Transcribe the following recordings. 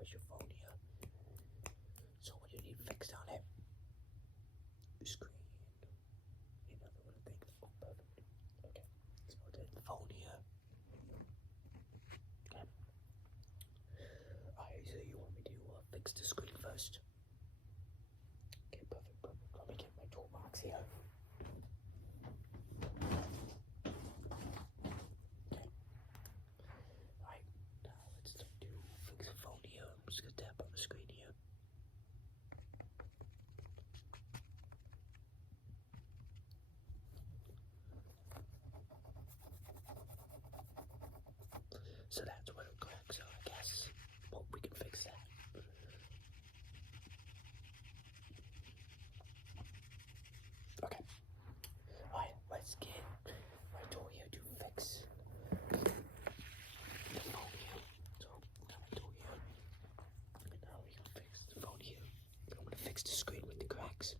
push your phone here. So what do you need fixed on it? Screen. Another little thing. Oh, perfect. Okay. So the phone here. Okay. Alright, so you want me to fix the screen first? Okay, perfect. Let me get my toolbox here. Okay. Alright, now let's fix the phone here. I'm just gonna tap on the screen here. So that's what it cracks, so I guess we can fix that. Okay. Alright, let's get my tool here to fix the phone here. So, got my tool here. And now we can fix the phone here. I'm gonna fix the screen with the cracks.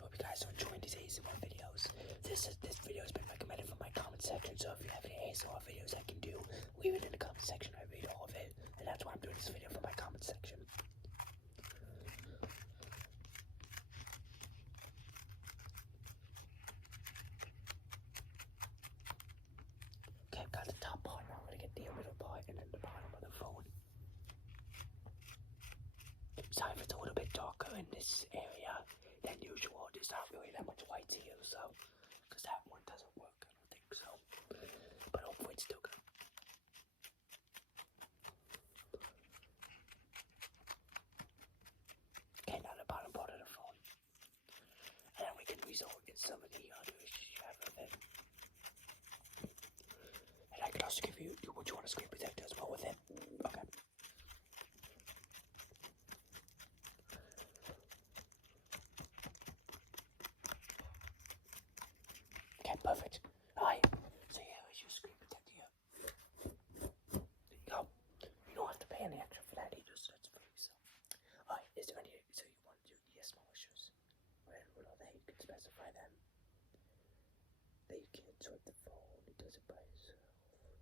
Hope you guys are enjoying these ASMR videos. This video has been recommended from my comment section, so if you have any ASMR videos I can do, leave it in the comment section. I read all of it, and that's why I'm doing this video from my comment section. Okay, I've got the top part, now I'm gonna get the middle part and then the bottom of the phone. Sorry if it's a little bit darker in this area than usual. There's not really that much light here, so because that one doesn't work, I don't think so. But hopefully it's still good. Okay, now the bottom part of the phone. And then we can result in some of the other issues you have with it. And I can also give you, would you want a screen protector as well with it? Okay. Okay, perfect. Alright, so yeah, here's your screen protector here. There you go. You don't have to pay any extra for that either, so that's free. So, alright, is there any, so you want to do the small issues? Right, what are they? You can specify them. That you can't swipe the phone, it does it by itself.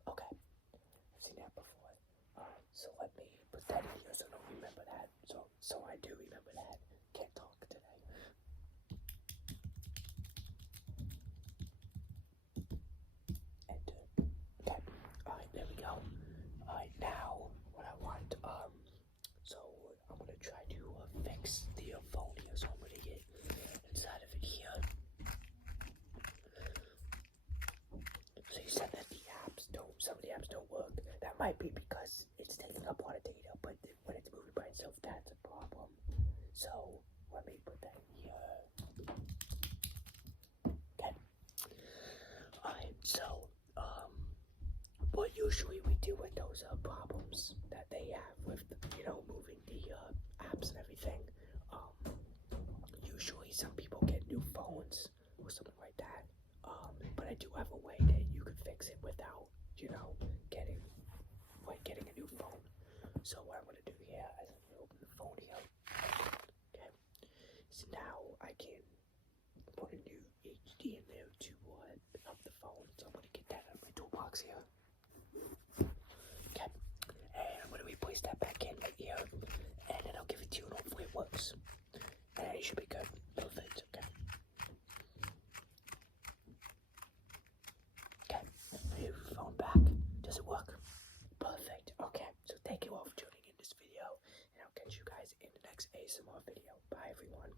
Okay, I've seen that before. Alright, so let me put that in here so I don't remember that. So I do remember that. Can't talk today. Enter. Okay. Alright, there we go. Alright, now what I want, so I'm gonna try to fix the phone here. So I'm gonna get inside of it here. So you said that some of the apps don't work. That might be because it's taking up a lot of data, but when it's moving by itself, that's a problem. So let me put that here. Okay. Alright, so what usually we do with those problems that they have with, moving the apps and everything, usually some people get new phones or something like that, but I do have a way that you can fix it without, getting a new phone. So what I'm going to do here is I'm going to open the phone here. Okay, so now I can put a new HD in there to up the phone. So I'm going to get that out of my toolbox here. Okay, and I'm going to replace that back in right here, and then I'll give it to you and hopefully it works. And it should be good. Perfect. Okay. Okay, move your phone back. Does it work? Perfect. Okay, so thank you all for tuning in this video, and I'll catch you guys in the next ASMR video. Bye, everyone.